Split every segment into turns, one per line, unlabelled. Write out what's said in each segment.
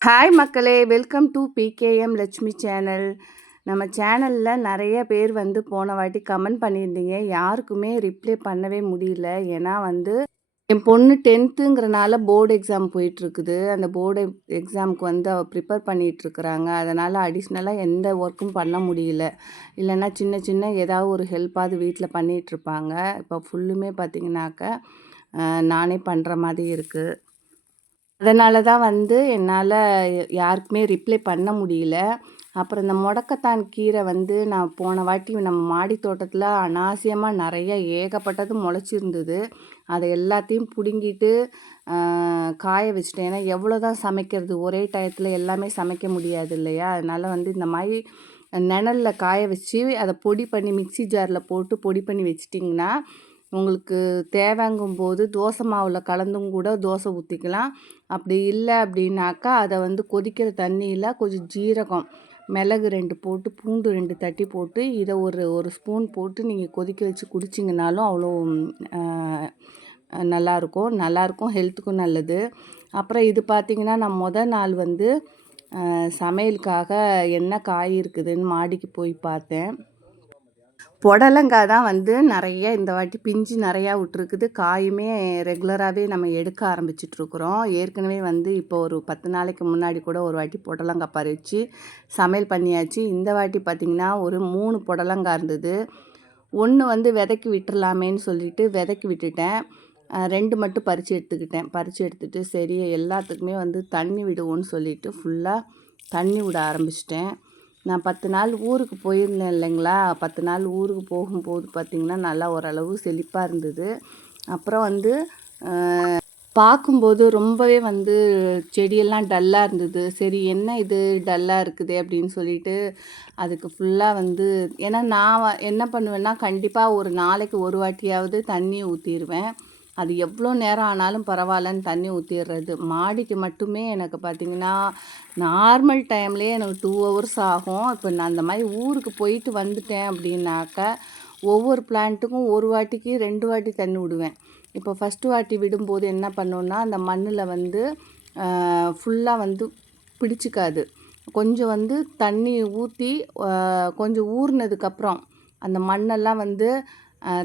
Hi மக்களே welcome to PKM Lakshmi channel நம்ம சேனலில் நிறைய பேர் வந்து போன வாட்டி கமெண்ட் பண்ணியிருந்தீங்க. யாருக்குமே ரிப்ளை பண்ணவே முடியல. ஏன்னா வந்து என் பொண்ணு டென்த்துங்கிறனால போர்டு எக்ஸாம் போயிட்டுருக்குது. அந்த போர்டு எக்ஸாமுக்கு வந்து அவள் ப்ரிப்பேர் பண்ணிகிட்ருக்குறாங்க அதனால் அடிஷ்னலாக எந்த ஒர்க்கும் பண்ண முடியல. இல்லைன்னா சின்ன சின்ன ஏதாவது ஒரு ஹெல்ப்பாவது வீட்டில் பண்ணிகிட்ருப்பாங்க இப்போ ஃபுல்லுமே பார்த்திங்கனாக்க நானே பண்ணுற மாதிரி இருக்குது அதனால தான் வந்து என்னால் யாருக்குமே ரிப்ளை பண்ண முடியல. அப்புறம் இந்த முடக்கத்தான் கீரை வந்து நான் போன வாட்டி நம்ம மாடி தோட்டத்தில் அனாவசியமாக நிறைய ஏகப்பட்டது முளைச்சிருந்தது. அதை எல்லாத்தையும் பிடுங்கிட்டு காய வச்சுட்டேன். ஏன்னா எவ்வளோ தான் சமைக்கிறது ஒரே டயத்தில் எல்லாமே சமைக்க முடியாது இல்லையா? அதனால் வந்து இந்த மாதிரி நிழலில் காய வச்சு அதை பொடி பண்ணி மிக்சி ஜாரில் போட்டு பொடி பண்ணி வச்சிட்டிங்கன்னா உங்களுக்கு தேவைங்கும் போது தோசை மாவில் கலந்தும் கூட தோசை ஊற்றிக்கலாம் அப்படி இல்லை அப்படின்னாக்கா அதை வந்து கொதிக்கிற தண்ணியில் கொஞ்சம் ஜீரகம் மிளகு ரெண்டு போட்டு பூண்டு ரெண்டு தட்டி போட்டு இதை ஒரு ஒரு ஸ்பூன் போட்டு நீங்கள் கொதிக்க வச்சு குடிச்சிங்கனாலும் அவ்வளோ நல்லாயிருக்கும் நல்லாயிருக்கும் ஹெல்த்துக்கும் நல்லது. அப்புறம் இது பார்த்திங்கன்னா நான் மொதல் நாள் வந்து சமையலுக்காக என்ன காய் இருக்குதுன்னு மாடிக்கு போய் பார்த்தேன். புடலங்காய் தான் வந்து நிறைய இந்த வாட்டி பிஞ்சு நிறையா விட்ருக்குது காயுமே ரெகுலராகவே நம்ம எடுக்க ஆரம்பிச்சிட்ருக்குறோம். ஏற்கனவே வந்து இப்போ ஒரு பத்து நாளைக்கு முன்னாடி கூட ஒரு வாட்டி புடலங்காய் பறித்து சமையல் பண்ணியாச்சு. இந்த வாட்டி பார்த்திங்கன்னா ஒரு மூணு புடலங்காய் இருந்தது. ஒன்று வந்து விதைக்கி விட்டுடலாமேன்னு சொல்லிட்டு விதைக்கி விட்டுட்டேன். ரெண்டு மட்டும் பறித்து எடுத்துக்கிட்டேன். பறித்து எடுத்துகிட்டு சரி எல்லாத்துக்குமே வந்து தண்ணி விடுவோன்னு சொல்லிவிட்டு ஃபுல்லாக தண்ணி விட ஆரம்பிச்சிட்டேன். நான் பத்து நாள் ஊருக்கு போயிருந்தேன் இல்லைங்களா? பத்து நாள் ஊருக்கு போகும்போது பார்த்திங்கன்னா நல்லா ஓரளவு செழிப்பாக இருந்தது. அப்புறம் வந்து பார்க்கும்போது ரொம்பவே வந்து செடியெல்லாம் டல்லாக இருந்தது. சரி என்ன இது டல்லாக இருக்குது அப்படின்னு சொல்லிட்டு அதுக்கு ஃபுல்லாக வந்து ஏன்னா நான் என்ன பண்ணுவேன்னா கண்டிப்பாக ஒரு நாளைக்கு ஒரு வாட்டியாவது தண்ணி ஊற்றிடுவேன் அது எவ்வளோ நேரம் ஆனாலும் பரவாயில்லன்னு தண்ணி ஊற்றிடுறது மாடிக்கு மட்டுமே எனக்கு பார்த்திங்கன்னா நார்மல் டைம்லேயே எனக்கு டூ ஹவர்ஸ் ஆகும். இப்போ நான் அந்த மாதிரி ஊருக்கு போயிட்டு வந்துட்டேன் அப்படின்னாக்க ஒவ்வொரு பிளான்ட்டுக்கும் ஒரு வாட்டிக்கு ரெண்டு வாட்டி தண்ணி விடுவேன். இப்போ ஃபஸ்ட்டு வாட்டி விடும்போது என்ன பண்ணோன்னா அந்த மண்ணில் வந்து ஃபுல்லாக வந்து பிடிச்சிக்காது. கொஞ்சம் வந்து தண்ணி ஊற்றி கொஞ்சம் ஊறினதுக்கப்புறம் அந்த மண்ணெல்லாம் வந்து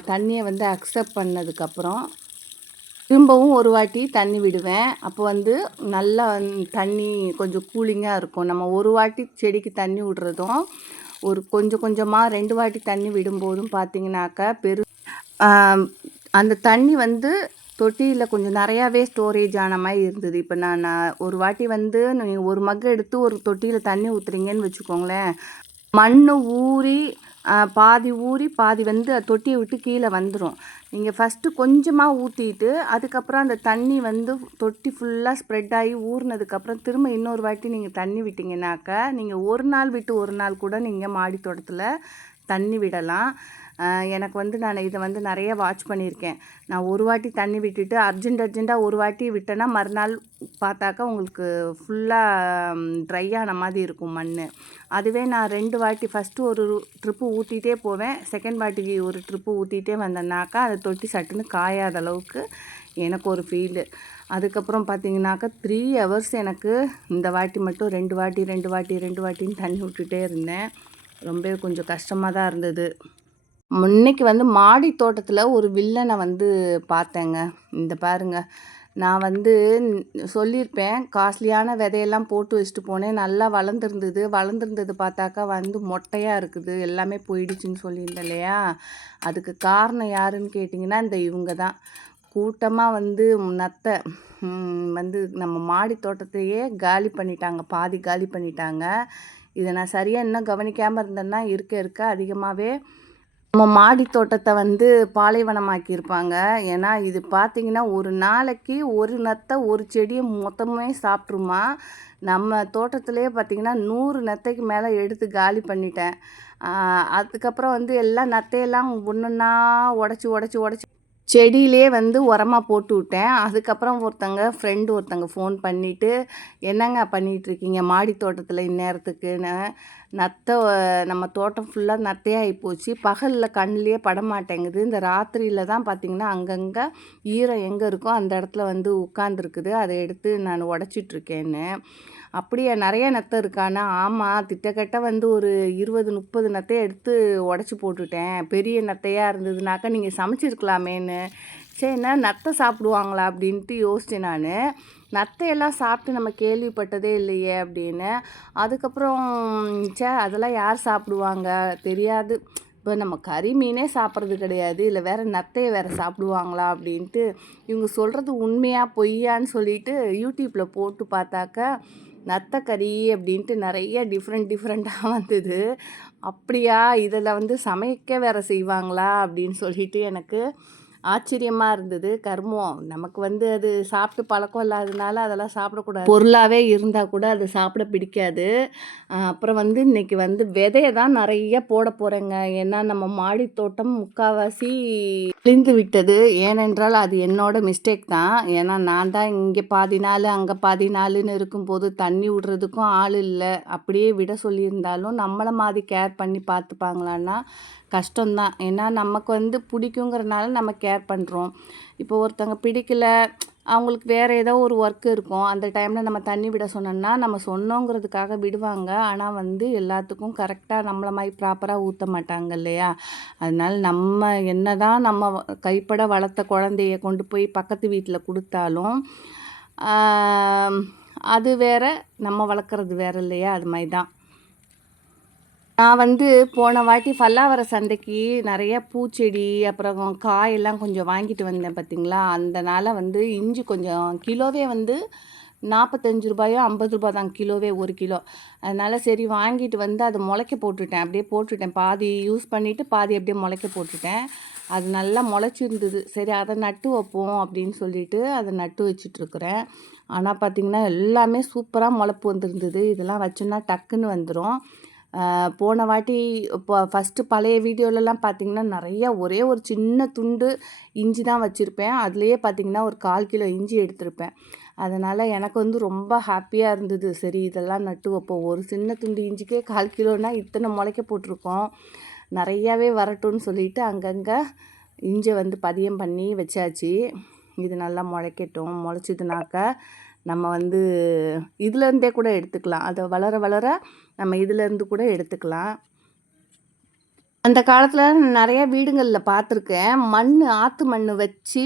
தண்ணியை வந்து அக்செப்ட் பண்ணதுக்கப்புறம் திரும்பவும் ஒரு வாட்டி தண்ணி விடுவேன். அப்போ வந்து நல்லா தண்ணி கொஞ்சம் கூலிங்காக இருக்கும். நம்ம ஒரு வாட்டி செடிக்கு தண்ணி விடுறதும் ஒரு கொஞ்சம் கொஞ்சமாக ரெண்டு வாட்டி தண்ணி விடும்போதும் பார்த்திங்கனாக்கா பெரு அந்த தண்ணி வந்து தொட்டியில் கொஞ்சம் நிறையாவே ஸ்டோரேஜ் ஆன மாதிரி இருந்தது. இப்போ நான் ஒரு வாட்டி வந்து நீங்கள் ஒரு மக்கு எடுத்து ஒரு தொட்டியில் தண்ணி ஊற்றுறீங்கன்னு வச்சுக்கோங்களேன் மண் ஊறி பாதி ஊறி பாதி வந்து தொட்டியை விட்டு கீழே வந்துடும் நீங்கள் ஃபஸ்ட்டு கொஞ்சமாக ஊற்றிட்டு அதுக்கப்புறம் அந்த தண்ணி வந்து தொட்டி ஃபுல்லாக ஸ்ப்ரெட் ஆகி ஊறினதுக்கப்புறம் திரும்ப இன்னொரு வாட்டி நீங்கள் தண்ணி விட்டிங்கனாக்கா நீங்கள் ஒரு நாள் விட்டு ஒரு நாள் கூட நீங்கள் மாடி தோட்டத்தில் தண்ணி விடலாம். எனக்கு வந்து நான் இதை வந்து நிறைய வாட்ச் பண்ணியிருக்கேன். நான் ஒரு வாட்டி தண்ணி விட்டுட்டு அர்ஜென்ட் அர்ஜெண்ட்டாக ஒரு வாட்டி விட்டேன்னா மறுநாள் பார்த்தாக்கா உங்களுக்கு ஃபுல்லாக ட்ரை ஆன மாதிரி இருக்கும் மண் அதுவே நான் ரெண்டு வாட்டி ஃபஸ்ட்டு ஒரு ட்ரிப்பு ஊற்றிட்டே போவேன். செகண்ட் வாட்டிக்கு ஒரு ட்ரிப்பு ஊற்றிட்டே வந்தேன்னாக்கா அதை தொட்டி சட்டுன்னு காயாத அளவுக்கு எனக்கு ஒரு ஃபீல்டு அதுக்கப்புறம் பார்த்தீங்கன்னாக்கா த்ரீ ஹவர்ஸ் எனக்கு இந்த வாட்டி மட்டும் ரெண்டு வாட்டி ரெண்டு வாட்டி ரெண்டு வாட்டின்னு தண்ணி விட்டுட்டே இருந்தேன். ரொம்ப கொஞ்சம் கஷ்டமாக தான் இருந்தது. முன்னைக்கு வந்து மாடி தோட்டத்தில் ஒரு வில்லனை வந்து பார்த்தேங்க. இந்த பாருங்க. நான் வந்து சொல்லியிருப்பேன் காஸ்ட்லியான விதையெல்லாம் போட்டு வச்சுட்டு போனேன். நல்லா வளர்ந்துருந்தது. வளர்ந்துருந்தது பார்த்தாக்கா வந்து மொட்டையாக இருக்குது. எல்லாமே போயிடுச்சுன்னு சொல்லியிருந்தேன் இல்லையா? அதுக்கு காரணம் யாருன்னு கேட்டிங்கன்னா இந்த இவங்க தான். கூட்டமாக வந்து நத்தை வந்து நம்ம மாடி தோட்டத்தையே காலி பண்ணிட்டாங்க. பாதி காலி பண்ணிட்டாங்க. இதை நான் சரியாக இன்னும் கவனிக்காமல் இருந்தேன்னா இருக்க இருக்க அதிகமாகவே நம்ம மாடி தோட்டத்தை வந்து பாலைவனமாக்கியிருப்பாங்க. ஏன்னா இது பார்த்திங்கன்னா ஒரு நாளைக்கு ஒரு நத்தை ஒரு செடியை மொத்தமே சாப்பிட்ருமா? நம்ம தோட்டத்திலே பார்த்திங்கன்னா நூறு நத்தைக்கு மேலே எடுத்து காலி பண்ணிட்டேன். அதுக்கப்புறம் வந்து எல்லாம் நத்தையெல்லாம் ஒன்றுன்னா உடச்சி உடச்சி உடச்சி செடியிலே வந்து உரமாக போட்டு விட்டேன். அதுக்கப்புறம் ஒருத்தங்க ஃப்ரெண்டு ஒருத்தங்க ஃபோன் பண்ணிவிட்டு என்னங்க பண்ணிகிட்ருக்கீங்க மாடி தோட்டத்தில் இந்நேரத்துக்குன்னு. நத்தை நம்ம தோட்டம் ஃபுல்லாக நத்தையாகி போச்சு. பகலில் கண்ணிலே படமாட்டேங்குது இந்த ராத்திரியில் தான் பார்த்திங்கன்னா அங்கங்கே ஈரம் எங்கே இருக்கோ அந்த இடத்துல வந்து உட்காந்துருக்குது அதை எடுத்து நான் உடச்சிட்ருக்கேன்னு. அப்படியே நிறைய நத்தை இருக்கானா ஆமாம் திட்டக்கட்ட வந்து ஒரு இருபது முப்பது நத்தையை எடுத்து உடச்சி போட்டுட்டேன். பெரிய நத்தையாக இருந்ததுனாக்கா நீங்கள் சமைச்சிருக்கலாமேன்னு. சரி என்ன நத்தை சாப்பிடுவாங்களா அப்படின்ட்டு யோசித்தேன் நான். நத்தையெல்லாம் சாப்பிட்டு நம்ம கேள்விப்பட்டதே இல்லையே அப்படின்னு. அதுக்கப்புறம் சே அதெல்லாம் யார் சாப்பிடுவாங்க? தெரியாது. இப்போ நம்ம கறி மீனே சாப்பிட்றது கிடையாது. இல்லை வேறு நத்தையை வேறு சாப்பிடுவாங்களா அப்படின்ட்டு இவங்க சொல்கிறது உண்மையாக பொய்யான்னு சொல்லிட்டு யூடியூப்பில் போட்டு பார்த்தாக்கா நத்தக்கறி அப்படின்ட்டு நிறைய டிஃப்ரெண்ட் டிஃப்ரெண்ட்டாக வந்தது. அப்படியா? இதில் வந்து சமைக்க வேறு செய்வாங்களா அப்படின்னு சொல்லிட்டு எனக்கு ஆச்சரியமாக இருந்தது. கர்மம். நமக்கு வந்து அது சாப்பிட்டு பழக்கம் இல்லாததுனால அதெல்லாம் சாப்பிடக்கூடாது. பொருளாகவே இருந்தால் கூட அது சாப்பிட பிடிக்காது. அப்புறம் வந்து இன்றைக்கி வந்து விதையை தான் நிறைய போட போகிறேங்க ஏன்னா நம்ம மாடி தோட்டம் முக்கால்வாசி கிழிந்து விட்டது. ஏனென்றால் அது என்னோட மிஸ்டேக் தான். ஏன்னா நான் தான் இங்கே பாதி நாள் அங்கே பாதி நாளுன்னு இருக்கும்போது தண்ணி விடுறதுக்கும் ஆள் இல்லை. அப்படியே விட சொல்லியிருந்தாலும் நம்மளை மாதிரி கேர் பண்ணி பார்த்துப்பாங்களான்னா கஷ்டம்தான். ஏன்னா நமக்கு வந்து பிடிக்குங்கிறனால நம்ம கேர் பண்ணுறோம் இப்போ ஒருத்தவங்க பிடிக்கல அவங்களுக்கு வேறு ஏதோ ஒரு ஒர்க் இருக்கும். அந்த டைமில் நம்ம தண்ணி விட சொன்னோம்னா நம்ம சொன்னோங்கிறதுக்காக விடுவாங்க. ஆனால் வந்து எல்லாத்துக்கும் கரெக்டாக நம்மளை மாதிரி ப்ராப்பராக ஊற்ற மாட்டாங்க இல்லையா? அதனால் நம்ம என்ன தான் நம்ம கைப்பட வளர்த்த குழந்தைய கொண்டு போய் பக்கத்து வீட்டில் கொடுத்தாலும் அது வேற நம்ம வளர்க்குறது வேறு இல்லையா? அது மாதிரி தான் நான் வந்து போன வாட்டி பல்லாவர சந்தைக்கு நிறைய பூச்செடி அப்புறம் காயெல்லாம் கொஞ்சம் வாங்கிட்டு வந்தேன் பார்த்தீங்களா அதனால் வந்து இஞ்சி கொஞ்சம் கிலோவே வந்து நாற்பத்தஞ்சு ரூபாயோ ஐம்பது ரூபா தான் கிலோவே ஒரு கிலோ. அதனால் சரி வாங்கிட்டு வந்து அதை முளைக்க போட்டுட்டேன். அப்படியே போட்டுவிட்டேன் பாதி யூஸ் பண்ணிவிட்டு பாதி அப்படியே முளைக்க போட்டுட்டேன். அது நல்லா முளைச்சிருந்தது. சரி அதை நட்டு வைப்போம் அப்படின்னு சொல்லிட்டு அதை நட்டு வச்சிட்ருக்குறேன் ஆனால் பார்த்திங்கன்னா எல்லாமே சூப்பராக முளைப்பு வந்துருந்தது. இதெல்லாம் வச்சோன்னா டக்குன்னு வந்துடும் போன வாட்டி இப்போ ஃபஸ்ட்டு பழைய வீடியோலலாம் பார்த்திங்கன்னா நிறையா ஒரே ஒரு சின்ன துண்டு இஞ்சி தான் வச்சுருப்பேன். அதுலேயே பார்த்திங்கன்னா ஒரு கால் கிலோ இஞ்சி எடுத்திருப்பேன். அதனால் எனக்கு வந்து ரொம்ப ஹாப்பியாக இருந்தது. சரி இதெல்லாம் நட்டு வைப்போம். ஒரு சின்ன துண்டு இஞ்சிக்கே கால் கிலோனால் இத்தனை முளைக்க போட்டிருக்கோம். நிறையாவே வரட்டும்னு சொல்லிட்டு அங்கங்கே இஞ்சி வந்து பதியம் பண்ணி வச்சாச்சு. இது நல்லா முளைக்கட்டும். முளைச்சிதுனாக்க நம்ம வந்து இதுலேருந்தே கூட எடுத்துக்கலாம். அதை வளர வளர நம்ம இதுலேருந்து கூட எடுத்துக்கலாம். அந்த காலத்தில் நிறைய வீடுங்களில் பார்த்துருக்கேன் மண் ஆற்று மண் வச்சு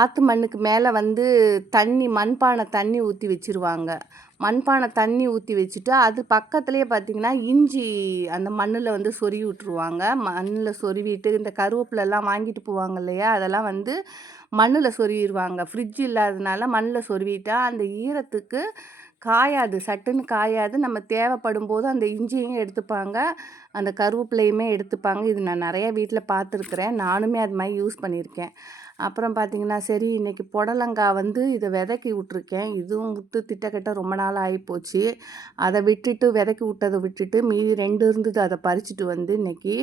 ஆற்று மண்ணுக்கு மேலே வந்து தண்ணி மண்பானை தண்ணி ஊற்றி வச்சுருவாங்க. மண்பானை தண்ணி ஊற்றி வச்சுட்டு அது பக்கத்துலேயே பார்த்திங்கன்னா இஞ்சி அந்த மண்ணில் வந்து சொருவி விட்ருவாங்க மண்ணில் சொருவிட்டு இந்த கருவேப்பிலெல்லாம் வாங்கிட்டு போவாங்க இல்லையா? அதெல்லாம் வந்து மண்ணில் சொருவிடுவாங்க ஃப்ரிட்ஜ் இல்லாததுனால மண்ணில் சொருவிட்டா அந்த ஈரத்துக்கு காயாது சட்டுன்னு காயாது. நம்ம தேவைப்படும் போது அந்த இஞ்சியும் எடுத்துப்பாங்க. அந்த கருவேப்பிலையுமே எடுத்துப்பாங்க. இது நான் நிறையா வீட்டில் பார்த்துருக்குறேன் நானுமே அது மாதிரி யூஸ் பண்ணியிருக்கேன். அப்புறம் பார்த்திங்கன்னா சரி இன்றைக்கி புடலங்காய் வந்து இதை விதக்கி விட்ருக்கேன் இதுவும் விட்டு திட்டக்கிட்ட ரொம்ப நாள் ஆகிப்போச்சு அதை விட்டுட்டு விதக்கி விட்டதை விட்டுட்டு மீதி ரெண்டு இருந்தது அதை பறிச்சுட்டு வந்து இன்றைக்கி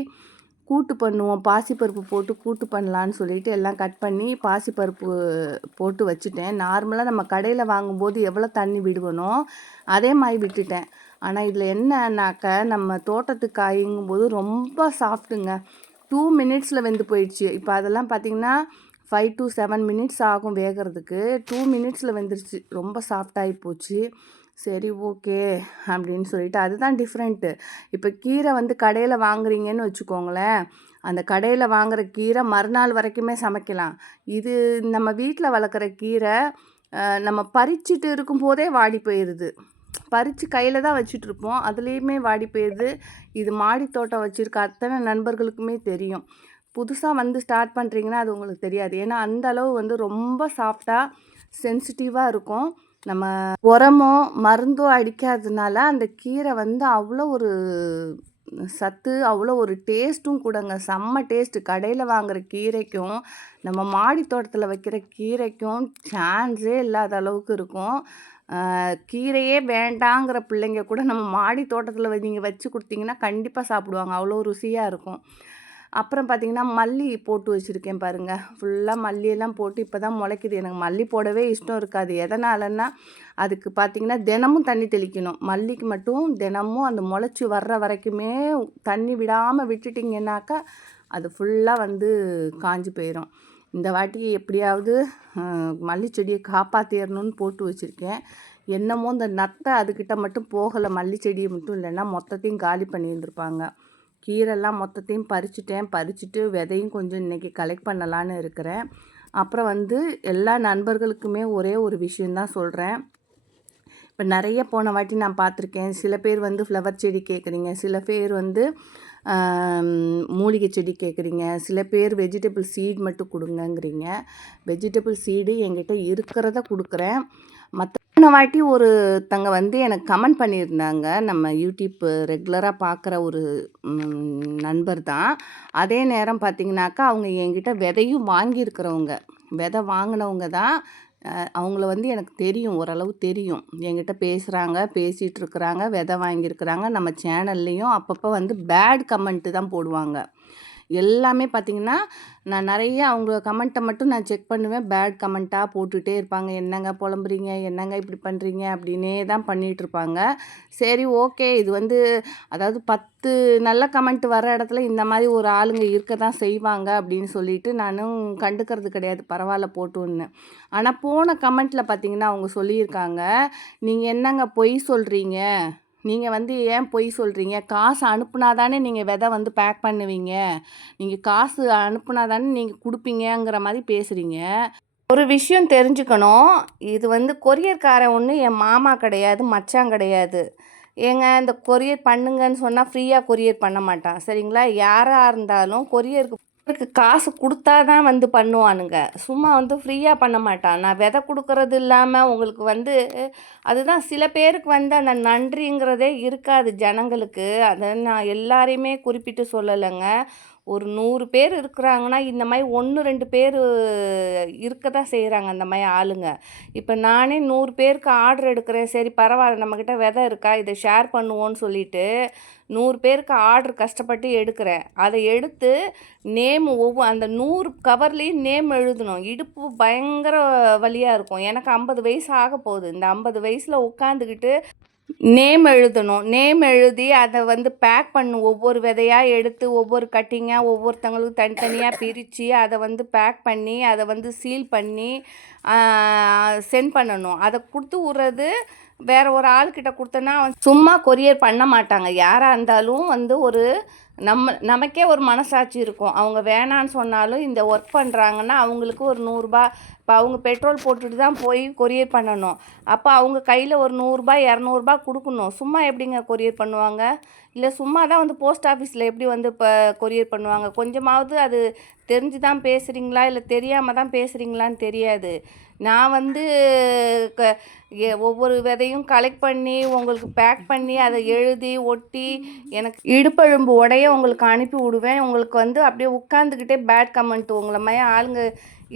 கூட்டு பண்ணுவோம். பாசிப்பருப்பு போட்டு கூட்டு பண்ணலான்னு சொல்லிட்டு எல்லாம் கட் பண்ணி பாசிப்பருப்பு போட்டு வச்சுட்டேன். நார்மலாக நம்ம கடையில் வாங்கும்போது எவ்வளோ தண்ணி விடுவனோ அதே மாதிரி விட்டுட்டேன். ஆனால் இதில் என்னன்னாக்க நம்ம தோட்டத்துக்கு காய்ங்கும்போது ரொம்ப சாஃப்ட்டுங்க டூ மினிட்ஸில் வெந்து போயிடுச்சு. இப்போ அதெல்லாம் பார்த்திங்கன்னா ஃபைவ் டு செவன் மினிட்ஸ் ஆகும் வேகிறதுக்கு. டூ மினிட்ஸில் வெந்துருச்சு. ரொம்ப சாஃப்டாகி போச்சு. சரி ஓகே அப்படின்னு சொல்லிட்டு அதுதான் டிஃப்ரெண்ட்டு இப்போ கீரை வந்து கடையில் வாங்குறீங்கன்னு வச்சுக்கோங்களேன். அந்த கடையில் வாங்குகிற கீரை மறுநாள் வரைக்குமே சமைக்கலாம். இது நம்ம வீட்டில் வளர்க்குற கீரை நம்ம பறிச்சுட்டு இருக்கும்போதே வாடி போயிடுது பறித்து கையில் தான் வச்சுட்ருப்போம் அதுலேயுமே வாடி போயிடுது இது மாடி தோட்டம் வச்சுருக்க அத்தனை நண்பர்களுக்குமே தெரியும். புதுசாக வந்து ஸ்டார்ட் பண்ணுறீங்கன்னா அது உங்களுக்கு தெரியாது. ஏன்னா அந்த அளவு வந்து ரொம்ப சாஃப்டாக சென்சிட்டிவாக இருக்கும். நம்ம உரமோ மருந்தோ அடிக்காததுனால அந்த கீரை வந்து அவ்வளோ ஒரு சத்து அவ்வளோ ஒரு டேஸ்ட்டும் கூடங்க. செம்ம டேஸ்ட்டு. கடையில் வாங்குகிற கீரைக்கும் நம்ம மாடி தோட்டத்தில் வைக்கிற கீரைக்கும் சான்ஸே இல்லாத அளவுக்கு இருக்கும். கீரையே வேண்டாங்கிற பிள்ளைங்க கூட நம்ம மாடி தோட்டத்தில் நீங்கள் வச்சு கொடுத்தீங்கன்னா கண்டிப்பாக சாப்பிடுவாங்க. அவ்வளோ ருசியாக இருக்கும். அப்புறம் பார்த்திங்கன்னா மல்லி போட்டு வச்சுருக்கேன் பாருங்கள் ஃபுல்லாக மல்லியெல்லாம் போட்டு இப்போ தான் முளைக்குது. எனக்கு மல்லி போடவே இஷ்டம் இருக்காது. எதனாலன்னா அதுக்கு பார்த்திங்கன்னா தினமும் தண்ணி தெளிக்கணும். மல்லிக்கு மட்டும் தினமும் அந்த முளைச்சி வர்ற வரைக்குமே தண்ணி விடாமல் விட்டுட்டிங்கன்னாக்கா அது ஃபுல்லாக வந்து காஞ்சி போயிடும் இந்த வாட்டி எப்படியாவது மல்லி செடியை காப்பாற்றிடணும்னு போட்டு வச்சுருக்கேன். என்னமோ இந்த நத்தை அதுக்கிட்ட மட்டும் போகலை. மல்லி செடியை மட்டும் இல்லைன்னா மொத்தத்தையும் காலி பண்ணியிருந்திருப்பாங்க. கீரைலாம் மொத்தத்தையும் பறிச்சுட்டேன். பறிச்சுட்டு விதையும் கொஞ்சம் இன்றைக்கி கலெக்ட் பண்ணலான்னு இருக்கிறேன். அப்புறம் வந்து எல்லா நண்பர்களுக்குமே ஒரே ஒரு விஷயந்தான் சொல்கிறேன் இப்போ நிறைய போன வாட்டி நான் பார்த்துருக்கேன். சில பேர் வந்து ஃப்ளவர் செடி கேட்குறீங்க சில பேர் வந்து மூலிகை செடி கேட்குறீங்க சில பேர் வெஜிடபிள் சீட் மட்டும் கொடுங்கங்கிறீங்க. வெஜிடபிள் சீடு என்கிட்ட இருக்கிறத கொடுக்குறேன். மற்ற போன வாட்டி ஒருத்தங்க வந்து எனக்கு கமெண்ட் பண்ணியிருந்தாங்க. நம்ம யூடியூப் ரெகுலராக பார்க்குற ஒரு நண்பர் தான். அதே நேரம் பார்த்திங்கனாக்கா அவங்க என்கிட்ட விதையும் வாங்கியிருக்கிறவங்க. விதை வாங்கினவங்க தான் அவங்கள வந்து எனக்கு தெரியும். ஓரளவு தெரியும். என்கிட்ட பேசுகிறாங்க பேசிகிட்டு இருக்கிறாங்க விதை வாங்கியிருக்கிறாங்க. நம்ம சேனல்லையும் அப்பப்போ வந்து பேட் கமெண்ட்டு தான் போடுவாங்க. எல்லாமே பார்த்திங்கன்னா நான் நிறைய அவங்க கமெண்ட்டை மட்டும் நான் செக் பண்ணுவேன். பேட் கமெண்ட்டாக போட்டுகிட்டே இருப்பாங்க. என்னங்க புலம்புறீங்க? என்னங்க இப்படி பண்ணுறீங்க அப்படின்னே தான் பண்ணிகிட்ருப்பாங்க சரி ஓகே இது வந்து அதாவது பத்து நல்ல கமெண்ட் வர இடத்துல இந்த மாதிரி ஒரு ஆளுங்க இருக்க தான் செய்வாங்க அப்படின்னு சொல்லிட்டு நானும் கண்டுக்கிறது கிடையாது. பரவாயில்ல போட்டுன்னு ஆனால் போன கமெண்ட்டில் பார்த்தீங்கன்னா அவங்க சொல்லியிருக்காங்க நீங்கள் என்னங்க பொய் சொல்கிறீங்க நீங்கள் வந்து ஏன் பொய் சொல்கிறீங்க காசு அனுப்புனா தானே நீங்கள் விதை வந்து பேக் பண்ணுவீங்க? நீங்கள் காசு அனுப்புனா தானே நீங்கள் கொடுப்பீங்கங்கிற மாதிரி பேசுகிறீங்க ஒரு விஷயம் தெரிஞ்சுக்கணும். இது வந்து கொரியர்காரன் ஒன்று என் மாமா கிடையாது மச்சான் கிடையாது. ஏங்க இந்த கொரியர் பண்ணுங்கன்னு சொன்னால் ஃப்ரீயாக கொரியர் பண்ண மாட்டான். சரிங்களா? யாராக இருந்தாலும் கொரியருக்கு அவருக்கு காசு கொடுத்தா தான் வந்து பண்ணுவானுங்க. சும்மா வந்து ஃப்ரீயாக பண்ண மாட்டான். நான் விதை கொடுக்கறது இல்லாமல் உங்களுக்கு வந்து அதுதான் சில பேருக்கு வந்து அந்த நன்றிங்கிறதே இருக்காது ஜனங்களுக்கு. அதை நான் எல்லாரையுமே குறிப்பிட்டு சொல்லலைங்க. ஒரு நூறு பேர் இருக்கிறாங்கன்னா இந்த மாதிரி ஒன்று ரெண்டு பேர் இருக்க தான் செய்கிறாங்க அந்த மாதிரி ஆளுங்க. இப்போ நானே நூறு பேருக்கு ஆர்டர் எடுக்கிறேன். சரி பரவாயில்ல நம்மக்கிட்ட விதை இருக்கா? இதை ஷேர் பண்ணுவோன்னு சொல்லிட்டு நூறு பேருக்கு ஆர்டர் கஷ்டப்பட்டு எடுக்கிறேன். அதை எடுத்து நேம் ஒவ்வொரு அந்த நூறு கவர்லேயும் நேம் எழுதணும். இடுப்பு பயங்கர வழியாக இருக்கும். எனக்கு ஐம்பது வயசு ஆக போகுது இந்த ஐம்பது வயசில் உட்காந்துக்கிட்டு நேம் எழுதணும். நேம் எழுதி அதை வந்து பேக் பண்ணும் ஒவ்வொரு விதையாக எடுத்து ஒவ்வொரு கட்டிங்காக ஒவ்வொருத்தங்களுக்கும் தனித்தனியாக பிரித்து அதை வந்து பேக் பண்ணி அதை வந்து சீல் பண்ணி சென்ட் பண்ணணும். அதை கொடுத்து விட்றது வேறு ஒரு ஆள்கிட்ட கொடுத்தோன்னா சும்மா கொரியர் பண்ண மாட்டாங்க. யாராக இருந்தாலும் வந்து ஒரு நம்ம நமக்கே ஒரு மனசாட்சி இருக்கும். அவங்க வேணான்னு சொன்னாலும் இந்த ஒர்க் பண்ணுறாங்கன்னா அவங்களுக்கு ஒரு நூறுரூபா இப்போ அவங்க பெட்ரோல் போட்டுட்டு தான் போய் கொரியர் பண்ணணும். அப்போ அவங்க கையில் ஒரு நூறுரூபா இரநூறுபா கொடுக்கணும். சும்மா எப்படிங்க கொரியர் பண்ணுவாங்க? இல்லை சும்மா தான் வந்து போஸ்ட் ஆஃபீஸில் எப்படி வந்து இப்போ கொரியர் பண்ணுவாங்க? கொஞ்சமாவது அது தெரிஞ்சு தான் பேசுகிறீங்களா இல்லை தெரியாமல் தான் பேசுகிறீங்களான்னு தெரியாது. நான் வந்து க ஒவ்வொரு விதையும் கலெக்ட் பண்ணி உங்களுக்கு பேக் பண்ணி அதை எழுதி ஒட்டி எனக்கு இடுப்பெழும்பு உடைய உங்களுக்கு அனுப்பி விடுவேன். உங்களுக்கு வந்து அப்படியே உட்காந்துக்கிட்டே பேட் கமெண்ட் உங்களை மாதிரி ஆளுங்க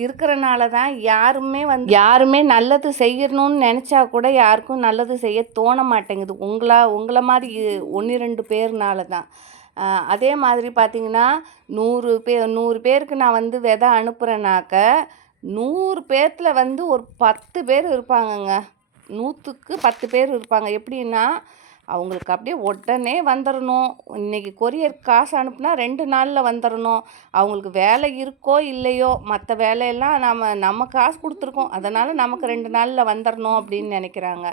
இருக்கிறனால தான் யாருமே வந்து யாருமே நல்லது செய்யணும்னு நினச்சா கூட யாருக்கும் நல்லது செய்ய தோண மாட்டேங்குது. உங்களா உங்களை மாதிரி ஒன்று ரெண்டு பேர்னால தான். அதே மாதிரி பார்த்திங்கன்னா நூறு பே நூறு பேருக்கு நான் வந்து விதை அனுப்புகிறேனாக்க நூறு பேர்த்தில் வந்து ஒரு பத்து பேர் இருப்பாங்கங்க. நூற்றுக்கு பத்து பேர் இருப்பாங்க. எப்படின்னா அவங்களுக்கு அப்படியே உடனே வந்துடணும் இன்றைக்கி கொரியர் காசு அனுப்புனா ரெண்டு நாளில் வந்துடணும் அவங்களுக்கு வேலை இருக்கோ இல்லையோ மற்ற வேலையெல்லாம் நம்ம நம்ம காசு கொடுத்துருக்கோம். அதனால் நமக்கு ரெண்டு நாளில் வந்துடணும் அப்படின்னு நினைக்கிறாங்க.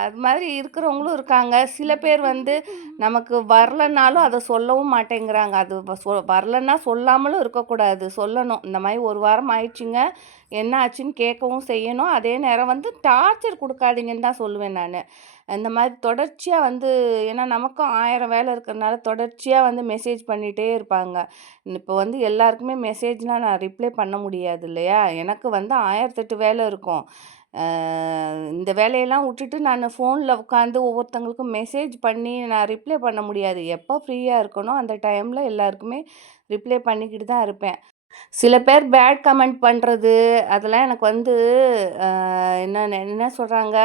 அது மாதிரி இருக்கிறவங்களும் இருக்காங்க. சில பேர் வந்து நமக்கு வரலனாலும் அதை சொல்லவும் மாட்டேங்கிறாங்க. அது சொ வரலன்னா சொல்லாமலும் இருக்கக்கூடாது. சொல்லணும். இந்த மாதிரி ஒரு வாரம் ஆயிடுச்சுங்க. என்ன ஆச்சுன்னு கேட்கவும் செய்யணும். அதே நேரம் வந்து டார்ச்சர் கொடுக்காதீங்கன்னு தான் சொல்லுவேன் நான். இந்த மாதிரி தொடர்ச்சியாக வந்து ஏன்னா நமக்கும் ஆயிரம் வேலை இருக்கிறதுனால தொடர்ச்சியாக வந்து மெசேஜ் பண்ணிகிட்டே இருப்பாங்க. இப்போ வந்து எல்லாருக்குமே மெசேஜ்னால் நான் ரிப்ளை பண்ண முடியாது இல்லையா? எனக்கு வந்து ஆயிரத்தெட்டு வேலை இருக்கும். இந்த வேலையெல்லாம் விட்டுட்டு நான் ஃபோனில் உட்காந்து ஒவ்வொருத்தங்களுக்கும் மெசேஜ் பண்ணி நான் ரிப்ளை பண்ண முடியாது. எப்போ ஃப்ரீயாக இருக்கணும் அந்த டைமில் எல்லாருக்குமே ரிப்ளை பண்ணிக்கிட்டு தான் இருப்பேன். சில பேர் பேட் கமெண்ட் பண்ணுறது அதெல்லாம் எனக்கு வந்து என்ன என்ன சொல்கிறாங்க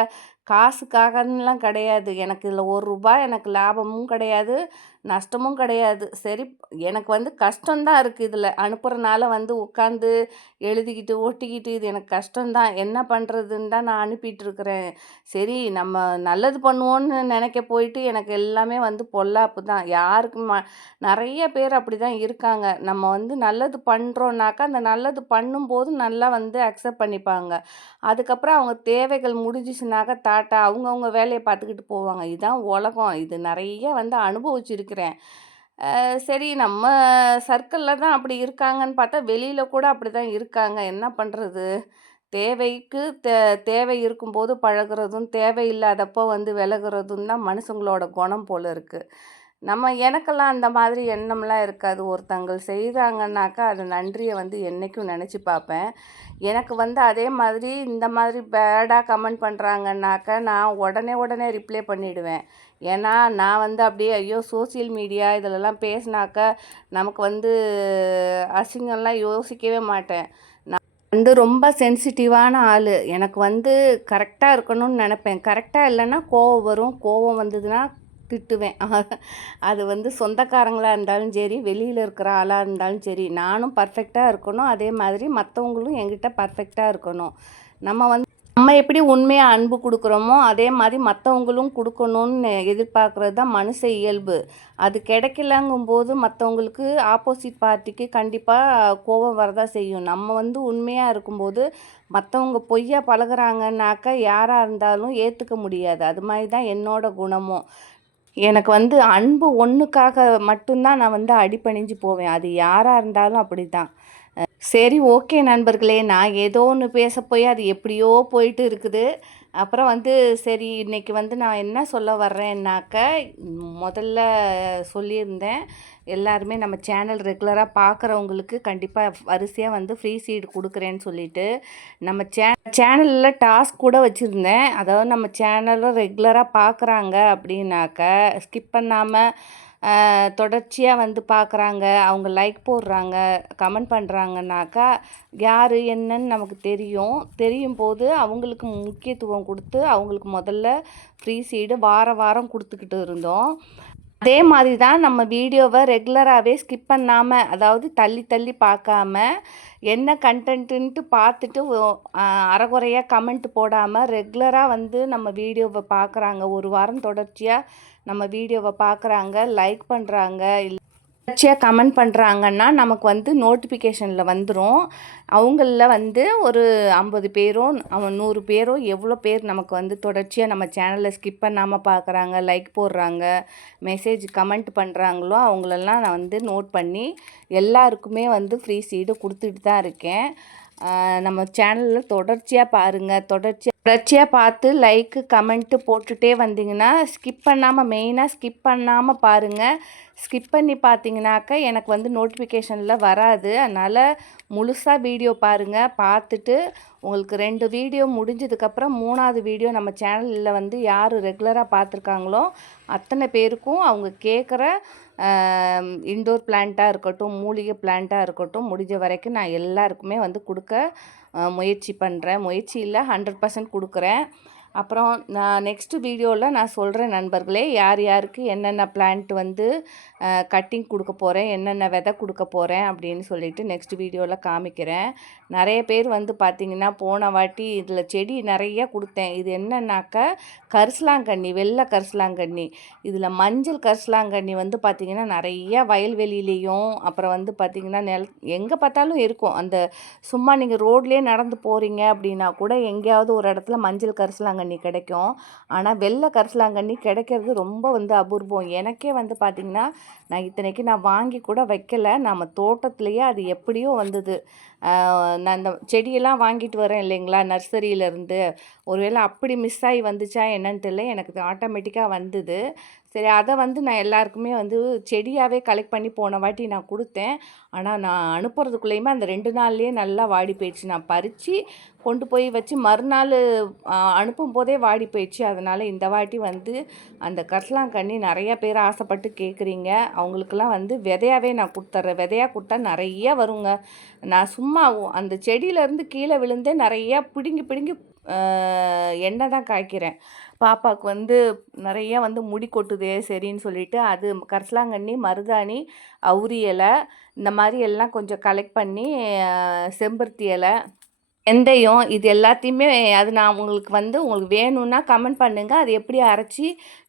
காசுக்காகன்னுலாம் கிடையாது. எனக்கு இதில் ஒரு ரூபாய் எனக்கு லாபமும் கிடையாது. நஷ்டமும் கிடையாது. சரி எனக்கு வந்து கஷ்டம் தான் இதில் அனுப்புகிறனால அனுப்புறனால வந்து உட்காந்து எழுதிக்கிட்டு, ஒட்டிக்கிட்டு இது எனக்கு கஷ்டம் தான். என்ன பண்ணுறதுன்னு தான் நான் அனுப்பிட்டுருக்குறேன் சரி நம்ம நல்லது பண்ணுவோன்னு நினைக்க போயிட்டு எனக்கு எல்லாமே வந்து பொல்லாப்பு தான். யாருக்கு ம நிறைய பேர் அப்படி தான் இருக்காங்க. நம்ம வந்து நல்லது பண்ணுறோன்னாக்கா அந்த நல்லது பண்ணும்போது நல்லா வந்து அக்செப்ட் பண்ணிப்பாங்க. அதுக்கப்புறம் அவங்க தேவைகள் முடிஞ்சிச்சுனாக்கா தாட்டா அவங்கவுங்க வேலையை பார்த்துக்கிட்டு போவாங்க. இதுதான் உலகம். இது நிறைய வந்து அனுபவிச்சிருக்கு அ சரி நம்ம சர்க்கிளில் தான் அப்படி இருக்காங்கன்னு பார்த்தா, வெளியில் கூட அப்படிதான் இருக்காங்க. என்ன பண்ணுறது தேவைக்கு தே தேவை இருக்கும்போது பழகுறதும், தேவையில்லாதப்போ வந்து விலகுறதும் தான் மனுஷங்களோட குணம் போல் இருக்குது நம்ம எனக்கெல்லாம் அந்த மாதிரி எண்ணம்லாம் இருக்காது. ஒருத்தங்கள் செய்கிறாங்கன்னாக்கா அது நன்றியை வந்து என்றைக்கும் நினச்சி பார்ப்பேன். எனக்கு வந்து அதே மாதிரி இந்த மாதிரி பேடாக கமெண்ட் பண்ணுறாங்கன்னாக்கா நான் உடனே உடனே ரிப்ளை பண்ணிவிடுவேன் ஏன்னா, நான் வந்து அப்படியே ஐயோ! சோசியல் மீடியா இதிலலாம் பேசினாக்கா, நமக்கு வந்து அசிங்கம்லாம் யோசிக்கவே மாட்டேன். நான் வந்து ரொம்ப சென்சிட்டிவான ஆள் எனக்கு வந்து கரெக்டாக இருக்கணும்னு நினப்பேன் கரெக்டாக இல்லைன்னா கோவம் வரும். கோவம் வந்ததுன்னா திட்டுவேன். அது வந்து சொந்தக்காரங்களாக இருந்தாலும் சரி, வெளியில் இருக்கிற ஆளாக இருந்தாலும் சரி, நானும் பர்ஃபெக்டாக இருக்கணும். அதே மாதிரி மற்றவங்களும் என்கிட்ட பர்ஃபெக்டாக இருக்கணும். நம்ம வந்து நம்ம எப்படி உண்மையாக அன்பு கொடுக்குறோமோ அதே மாதிரி மற்றவங்களும் கொடுக்கணும்னு எதிர்பார்க்குறது தான் மனுஷ இயல்பு. அது கிடைக்கலங்கும்போது மற்றவங்களுக்கு ஆப்போசிட் பார்ட்டிக்கு கண்டிப்பாக கோபம் வரதான் செய்யும். நம்ம வந்து உண்மையாக இருக்கும்போது, மற்றவங்க பொய்யா பழகுறாங்கன்னாக்கா, யாராக இருந்தாலும் ஏற்றுக்க முடியாது. அது மாதிரி தான் என்னோட குணமும். எனக்கு வந்து அன்பு ஒன்றுக்காக மட்டும் தான் நான் வந்து அடிபணிஞ்சு போவேன். அது யாராக இருந்தாலும் அப்படி தான் சரி ஓகே நண்பர்களே! நான் ஏதோ ஒன்று பேச போய் அது எப்படியோ போயிட்டு இருக்குது. அப்புறம் வந்து சரி இன்றைக்கி வந்து நான் என்ன சொல்ல வர்றேன்னாக்க, முதல்ல சொல்லியிருந்தேன். எல்லாருமே நம்ம சேனல் ரெகுலராக பார்க்குறவங்களுக்கு கண்டிப்பாக வரிசையாக வந்து ஃப்ரீ சீட் கொடுக்குறேன்னு சொல்லிட்டு, நம்ம சே சேனலில் டாஸ்க் கூட வச்சுருந்தேன் அதாவது நம்ம சேனல ரெகுலராக பார்க்குறாங்க அப்படின்னாக்க, ஸ்கிப் பண்ணாமல் தொடர்ச்சியாக வந்து பார்க்குறாங்க. அவங்க லைக் போடுறாங்க, கமெண்ட் பண்ணுறாங்கனாக்கா யார் என்னன்னு நமக்கு தெரியும். தெரியும் போது அவங்களுக்கு முக்கியத்துவம் கொடுத்து அவங்களுக்கு முதல்ல ஃப்ரீ சீடு வாரம் வாரம் கொடுத்துக்கிட்டு இருந்தோம். அதே மாதிரி தான் நம்ம வீடியோவை ரெகுலராகவே ஸ்கிப் பண்ணாமல் அதாவது தள்ளி தள்ளி பார்க்காம, என்ன கன்டென்ட்டுன்ட்டு பார்த்துட்டு அறகுறையாக கமெண்ட் போடாமல் ரெகுலராக வந்து நம்ம வீடியோவை பார்க்குறாங்க. ஒரு வாரம் தொடர்ச்சியாக நம்ம வீடியோவை பார்க்குறாங்க, லைக் பண்ணுறாங்க தொடர்ச்சியாக கமெண்ட் பண்ணுறாங்கன்னா நமக்கு வந்து நோட்டிஃபிகேஷனில் வந்துடும் அவங்களில் வந்து ஒரு 50 பேரோ, அவன் நூறு பேரோ எவ்வளோ பேர் நமக்கு வந்து தொடர்ச்சியாக நம்ம சேனலை ஸ்கிப் பண்ணாமல் பார்க்குறாங்க, லைக் போடுறாங்க, மெசேஜ் கமெண்ட் பண்ணுறாங்களோ அவங்களெல்லாம் நான் வந்து நோட் பண்ணி, எல்லாருக்குமே வந்து ஃப்ரீ சீடு கொடுத்துட்டு தான் இருக்கேன். நம்ம சேனலில் தொடர்ச்சியாக பாருங்கள் தொடர்ச்சியாக தொடர்ச்சியா பார்த்து லைக்கு, கமெண்ட்டு போட்டுகிட்டே வந்தீங்கன்னா, ஸ்கிப் பண்ணாமல் மெயினாக ஸ்கிப் பண்ணாமல் பாருங்க. ஸ்கிப் பண்ணி பார்த்தீங்கனாக்கா எனக்கு வந்து நோட்டிஃபிகேஷனில் வராது. அதனால் முழுசாக வீடியோ பாருங்க. பார்த்துட்டு உங்களுக்கு ரெண்டு வீடியோ முடிஞ்சதுக்கப்புறம் மூணாவது வீடியோ நம்ம சேனலில் வந்து யார் ரெகுலராக பார்த்துருக்காங்களோ, அத்தனை பேருக்கும் அவங்க கேட்குற இன்டோர் பிளான்ட்டாக இருக்கட்டும், மூலிகை பிளான்ட்டாக இருக்கட்டும், முடிஞ்ச வரைக்கும் நான் எல்லாருக்குமே வந்து கொடுக்க முயற்சி பண்ணுறேன் முயற்சி இல்லை ஹண்ட்ரட் பர்சன்ட் கொடுக்குறேன். அப்புறம் நான் நெக்ஸ்ட் வீடியோவில் நான் சொல்கிறேன் நண்பர்களே, யார் யாருக்கு என்னென்ன பிளான்ட் வந்து கட்டிங் கொடுக்க போகிறேன் என்னென்ன விதை கொடுக்க போகிறேன் அப்படின்னு சொல்லிட்டு நெக்ஸ்ட் வீடியோவில் காமிக்கிறேன். நிறைய பேர் வந்து பார்த்திங்கன்னா போன வாட்டி இதில் செடி நிறைய கொடுத்தேன் இது என்னன்னாக்க, கரிசலாங்கண்ணி, வெள்ளை கரிசலாங்கண்ணி. இதில் மஞ்சள் கரிசலாங்கண்ணி வந்து பார்த்தீங்கன்னா, நிறைய வயல்வெளியிலையும் அப்புறம் வந்து பார்த்திங்கன்னா நெல் எங்கே பார்த்தாலும் இருக்கும். அந்த சும்மா நீங்கள் ரோட்லேயே நடந்து போகிறீங்க அப்படின்னா கூட, எங்கேயாவது ஒரு இடத்துல மஞ்சள் கரிசலாங்கண்ணி கிடைக்கும். ஆனால் வெள்ளை கரிசலாங்கண்ணி கிடைக்கிறது ரொம்ப வந்து அபூர்வம். எனக்கே வந்து பார்த்திங்கன்னா நான் இத்தனைக்கு நான் வாங்கி கூட வைக்கல. நம்ம தோட்டத்துலேயே அது எப்படியோ வந்தது. நான் இந்த செடியெல்லாம் வாங்கிட்டு வரேன் இல்லைங்களா, நர்சரியிலேருந்து ஒருவேளை அப்படி மிஸ் ஆகி வந்துச்சா என்னன்னு தெரியல. எனக்கு ஆட்டோமேட்டிக்காக வந்தது. சரி அதை வந்து நான் எல்லாருக்குமே வந்து செடியாகவே கலெக்ட் பண்ணி போன வாட்டி நான் கொடுத்தேன் ஆனால் நான் அனுப்புறதுக்குள்ளேயுமே அந்த ரெண்டு நாள்லேயே நல்லா வாடி போயிடுச்சு. நான் பறித்து கொண்டு போய் வச்சு மறுநாள் அனுப்பும் அனுப்பும்போதே வாடி போயிடுச்சு. அதனால் இந்த வாட்டி வந்து அந்த கட்லாங்கண்ணி நிறையா பேர் ஆசைப்பட்டு கேட்குறீங்க. அவங்களுக்கெல்லாம் வந்து விதையாகவே நான் கொடுத்துட்றேன் விதையாக கொடுத்தா நிறையா வருங்க. நான் சும்மா அந்த செடியிலேருந்து கீழே விழுந்தே நிறையா பிடுங்கி பிடுங்கி எண்ணெய் தான் காய்க்கிறேன். பாப்பாவுக்கு வந்து நிறைய வந்து முடி கொட்டுதே சரின்னு சொல்லிட்டு அது கரிசலாங்கண்ணி மருதாணி அவுரி இலை இந்த மாதிரி எல்லாம் கொஞ்சம் கலெக்ட் பண்ணி செம்பருத்தி இலை வெந்தயம் இது எல்லாத்தையுமே அது நான் உங்களுக்கு வந்து உங்களுக்கு வேணும்னா கமெண்ட் பண்ணுங்கள் அது எப்படி அரைச்சி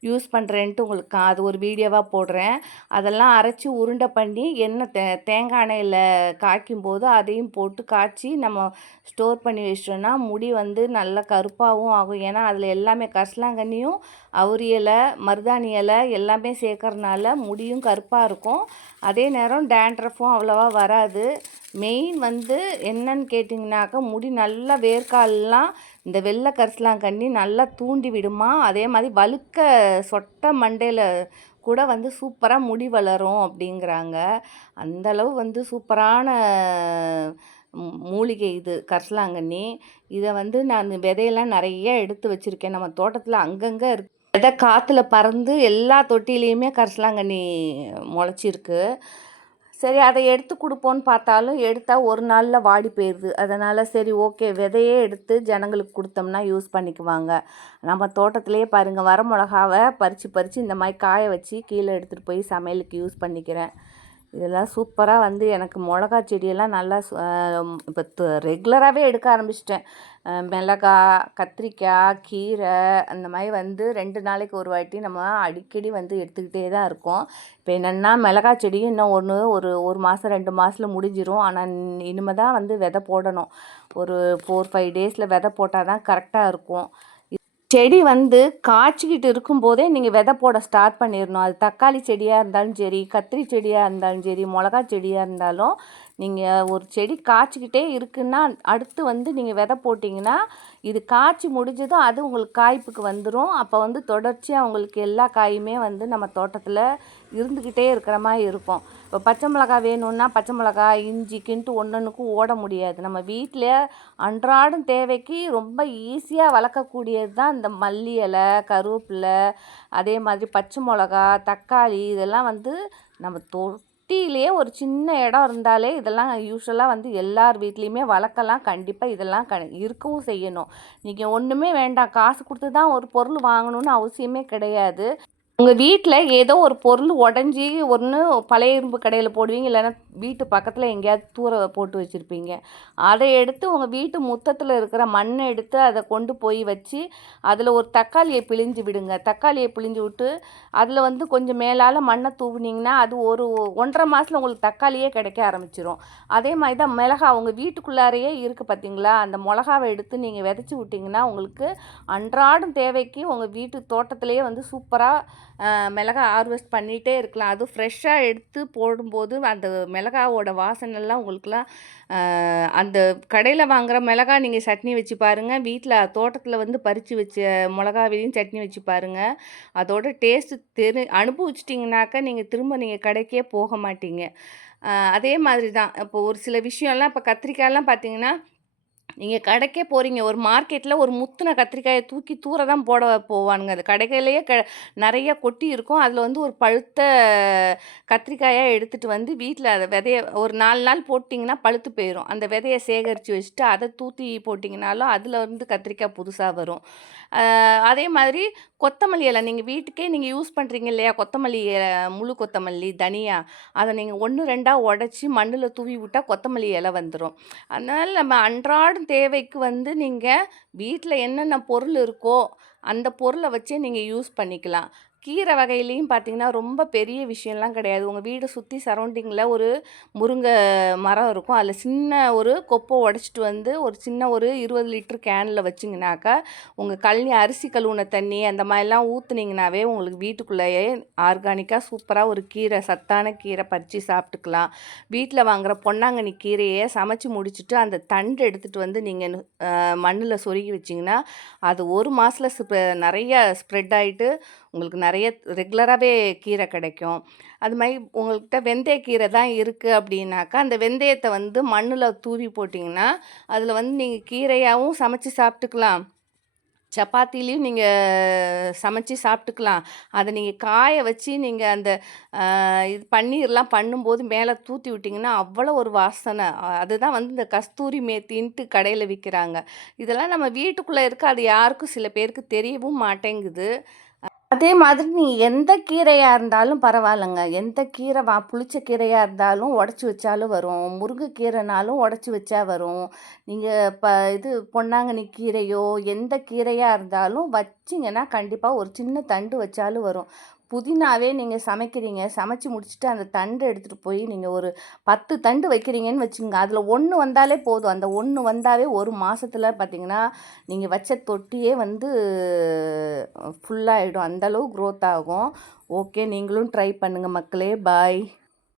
யூஸ் பண்ணுறேன்ட்டு உங்களுக்கு அது ஒரு வீடியோவாக போடுறேன். அதெல்லாம் அரைச்சி உருண்டை பண்ணி எண்ணெய் தே தேங்காய் எண்ணெயில் காய்க்கும் போது அதையும் போட்டு காய்ச்சி நம்ம ஸ்டோர் பண்ணி வச்சிட்டோம்னா முடி வந்து நல்லா கருப்பாகவும் ஆகும். ஏன்னா அதில் எல்லாமே கசலாங்கண்ணியும் அவுரி இலை மருதாணி இலை எல்லாமே சேர்க்கறனால முடியும் கருப்பாக இருக்கும். அதே நேரம் டேண்ட்ரஃபும் அவ்வளோவா வராது. மெயின் வந்து என்னன்னு கேட்டிங்கனாக்கா முடி நல்லா வேர்க்கால்லாம் இந்த வெள்ளை கரிசலாங்கண்ணி நல்லா தூண்டி விடுமா? அதே மாதிரி வழுக்க சொட்டை மண்டையில் கூட வந்து சூப்பராக முடி வளரும் அப்படிங்கிறாங்க. அந்த அளவு வந்து சூப்பரான மூலிகை இது கரிசலாங்கண்ணி. இதை வந்து நான் விதையெல்லாம் நிறைய எடுத்து வச்சுருக்கேன். நம்ம தோட்டத்தில் அங்கங்கே இருக்கு. எதை காற்றுல பறந்து எல்லா தொட்டிலையுமே கரிசலாங்கண்ணி முளைச்சிருக்கு. சரி அதை எடுத்து கொடுப்போன்னு பார்த்தாலும் எடுத்தால் ஒரு நாளில் வாடி போயிடுது அதனால் சரி ஓகே விதையே எடுத்து ஜனங்களுக்கு கொடுத்தோம்னா யூஸ் பண்ணிக்குவாங்க. நம்ம தோட்டத்திலேயே பாருங்கள் வர மிளகாவை பறித்து பறித்து இந்த மாதிரி காய வச்சு கீழே எடுத்துகிட்டு போய் சமையலுக்கு யூஸ் பண்ணிக்கிறேன். இதெல்லாம் சூப்பராக வந்து எனக்கு மிளகா செடியெல்லாம் நல்லா இப்போ ரெகுலராகவே எடுக்க ஆரம்பிச்சிட்டேன். மிளகா கத்திரிக்காய் கீரை அந்த மாதிரி வந்து ரெண்டு நாளைக்கு ஒரு வாட்டி நம்ம அடிக்கடி வந்து எடுத்துக்கிட்டே தான் இருக்கோம். இப்போ என்னென்னா மிளகா செடியும் இன்னும் ஒன்று ஒரு ஒரு மாதம் ரெண்டு மாதத்தில் முடிஞ்சிடும் ஆனால் இனிமேல் தான் வந்து விதை போடணும். ஒரு ஃபோர் ஃபைவ் டேஸில் விதை போட்டால் தான் கரெக்டாக இருக்கும். செடி வந்து காய்ச்சிக்கிட்டு இருக்கும்போதே நீங்கள் விதை போட ஸ்டார்ட் பண்ணிடணும் அது தக்காளி செடியாக இருந்தாலும் சரி கத்திரி செடியாக இருந்தாலும் சரி மிளகா செடியாக இருந்தாலும் நீங்கள் ஒரு செடி காய்ச்சிக்கிட்டே இருக்குன்னா அடுத்து வந்து நீங்கள் விதை போட்டிங்கன்னா இது காய்ச்சி முடிஞ்சதும் அது உங்களுக்கு காய்ப்புக்கு வந்துடும் அப்போ வந்து தொடர்ச்சியாக உங்களுக்கு எல்லா காயுமே வந்து நம்ம தோட்டத்தில் இருந்துக்கிட்டே இருக்கிற மாதிரி இருக்கும். இப்போ பச்சை மிளகா வேணும்னா பச்சை மிளகா இஞ்சி ஒன்றொன்றுக்கும் ஓட முடியாது. நம்ம வீட்டில் அன்றாடம் தேவைக்கு ரொம்ப ஈஸியாக வளர்க்கக்கூடியது தான் இந்த மல்லி இலை கருவேப்பிலை அதே மாதிரி பச்சை மிளகா தக்காளி இதெல்லாம் வந்து நம்ம தொட்டியிலே ஒரு சின்ன இடம் இருந்தாலே இதெல்லாம் யூஸ்வலாக வந்து எல்லார் வீட்லேயுமே வளர்க்கலாம். கண்டிப்பாக இதெல்லாம் க இருக்கவும் செய்யணும். நீங்கள் ஒன்றுமே வேண்டாம். காசு கொடுத்து தான் ஒரு பொருள் வாங்கணும்னு அவசியமே கிடையாது. உங்கள் வீட்டில் ஏதோ ஒரு பொருள் உடஞ்சி ஒன்று பழைய இரும்பு கடையில் போடுவீங்க இல்லைன்னா வீட்டு பக்கத்தில் எங்கேயாவது தூர போட்டு வச்சுருப்பீங்க. அதை எடுத்து உங்கள் வீட்டு முத்தத்தில் இருக்கிற மண்ணை எடுத்து அதை கொண்டு போய் வச்சு அதில் ஒரு தக்காளியை பிழிஞ்சு விடுங்க. தக்காளியை பிழிஞ்சு விட்டு அதில் வந்து கொஞ்சம் மேலால் மண்ணை தூவுனிங்கன்னா அது ஒரு ஒன்றரை மாதத்தில் உங்களுக்கு தக்காளியே கிடைக்க ஆரம்பிச்சிடும் அதே மாதிரி தான் மிளகா உங்கள் வீட்டுக்குள்ளாரையே இருக்குது பார்த்தீங்களா அந்த மிளகாவை எடுத்து நீங்கள் விதைச்சி விட்டிங்கன்னா உங்களுக்கு அன்றாடம் தேவைக்கு உங்கள் வீட்டு தோட்டத்திலேயே வந்து சூப்பராக மிளகா ஹார்வெஸ்ட் பண்ணிகிட்டே இருக்கலாம். அதுவும் ஃப்ரெஷ்ஷாக எடுத்து போடும்போது அந்த மிளகாவோட வாசனைலாம் உங்களுக்குலாம் அந்த கடையில் வாங்குற மிளகா நீங்கள் சட்னி வச்சு பாருங்கள் வீட்டில் தோட்டத்தில் வந்து பறித்து வச்ச மிளகாவிலையும் சட்னி வச்சு பாருங்கள் அதோட டேஸ்ட்டு தெரி அனுபவிச்சிட்டிங்கனாக்கா நீங்கள் திரும்ப நீங்கள் கடைக்கே போக மாட்டீங்க. அதே மாதிரி தான் இப்போ ஒரு சில விஷயம்லாம் இப்போ கத்திரிக்காயெல்லாம் பார்த்தீங்கன்னா நீங்கள் கடைக்கே போகிறீங்க ஒரு மார்க்கெட்டில் ஒரு முத்துன கத்திரிக்காயை தூக்கி தூர தான் போட போவானுங்க. அது கடைகளையே க நிறைய கொட்டி இருக்கும். அதில் வந்து ஒரு பழுத்த கத்திரிக்காயாக எடுத்துகிட்டு வந்து வீட்டில் அதை விதைய ஒரு நாலு நாள் போட்டிங்கன்னா பழுத்து போயிடும் அந்த விதைய சேகரித்து வச்சுட்டு அதை தூத்தி போட்டிங்கனாலும் அதில் இருந்து கத்திரிக்காய் புதுசாக வரும். அதே மாதிரி கொத்தமல்லி இலை நீங்கள் வீட்டுக்கே நீங்கள் யூஸ் பண்ணுறீங்க இல்லையா? கொத்தமல்லி முழு கொத்தமல்லி தனியா. அதை நீங்கள் ஒன்று ரெண்டாக உடச்சி மண்ணில் தூவி விட்டால் கொத்தமல்லி இலை வந்துடும் அதனால் நம்ம அன்றாடம் தேவைக்கு வந்து நீங்கள் வீட்டில் என்னென்ன பொருள் இருக்கோ அந்த பொருளை வச்சே நீங்கள் யூஸ் பண்ணிக்கலாம். கீரை வகையிலையும் பார்த்தீங்கன்னா ரொம்ப பெரிய விஷயம்லாம் கிடையாது. உங்கள் வீடு சுற்றி சரௌண்டிங்கில் ஒரு முருங்கை மரம் இருக்கும். அதில் சின்ன ஒரு கொப்பை உடச்சிட்டு வந்து ஒரு சின்ன ஒரு இருபது லிட்டர் கேனில் வச்சிங்கனாக்கா உங்கள் கழனி அரிசி கழுவுன தண்ணி அந்த மாதிரிலாம் ஊற்றுனீங்கனாவே உங்களுக்கு வீட்டுக்குள்ளேயே ஆர்கானிக்காக சூப்பராக ஒரு கீரை சத்தான கீரை பறித்து சாப்பிட்டுக்கலாம். வீட்டில் வாங்குகிற பொன்னாங்கண்ணி கீரையை சமைச்சு முடிச்சுட்டு அந்த தண்டு எடுத்துகிட்டு வந்து நீங்கள் மண்ணில் சொருகி வச்சிங்கன்னா அது ஒரு மாதத்தில் ஸ்ப்ரெ நிறைய ஸ்ப்ரெட் ஆகிட்டு உங்களுக்கு நிறைய ரெகுலராகவே கீரை கிடைக்கும். அது மாதிரி உங்கள்கிட்ட வெந்தயக்கீரை தான் இருக்குது அப்படின்னாக்கா அந்த வெந்தயத்தை வந்து மண்ணில் தூவி போட்டிங்கன்னா அதில் வந்து நீங்கள் கீரையாகவும் சமைச்சு சாப்பிட்டுக்கலாம்.
சப்பாத்திலையும் நீங்கள் சமைச்சு சாப்பிட்டுக்கலாம். அதை நீங்கள் காய வச்சு நீங்கள் அந்த இது பன்னீர்லாம் பண்ணும்போது மேலே தூத்தி விட்டிங்கன்னா அவ்வளோ ஒரு வாசனை. அதுதான் வந்து இந்த கஸ்தூரி மேத்தின்ட்டு கடையில் விற்கிறாங்க இதெல்லாம் நம்ம வீட்டுக்குள்ளே இருக்க? அது யாருக்கும் சில பேருக்கு தெரியவும் மாட்டேங்குது. அதே மாதிரி நீ எந்த கீரையாக இருந்தாலும் பரவாயில்லைங்க. எந்த கீரை வா புளிச்ச கீரையாக இருந்தாலும் உடச்சி வச்சாலும் வரும். முருங்கைக்கீரைனாலும் உடச்சி வச்சா வரும். நீங்கள் ப இது பொன்னாங்கண்ணி கீரையோ எந்த கீரையாக இருந்தாலும் வச்சிங்கன்னா கண்டிப்பாக ஒரு சின்ன தண்டு வச்சாலும் வரும். புதினாவே நீங்கள் சமைக்கிறீங்க. சமைச்சு முடிச்சுட்டு அந்த தண்டு எடுத்துகிட்டு போய் நீங்கள் ஒரு பத்து தண்டு வைக்கிறீங்கன்னு வச்சுக்கோங்க. அதில் ஒன்று வந்தாலே போதும். அந்த ஒன்று வந்தாவே ஒரு மாதத்தில் பார்த்தீங்கன்னா நீங்கள் வச்ச தொட்டியே வந்து ஃபுல்லாகிடும் அந்தளவு க்ரோத் ஆகும். ஓகே நீங்களும் ட்ரை பண்ணுங்கள் மக்களே. பாய்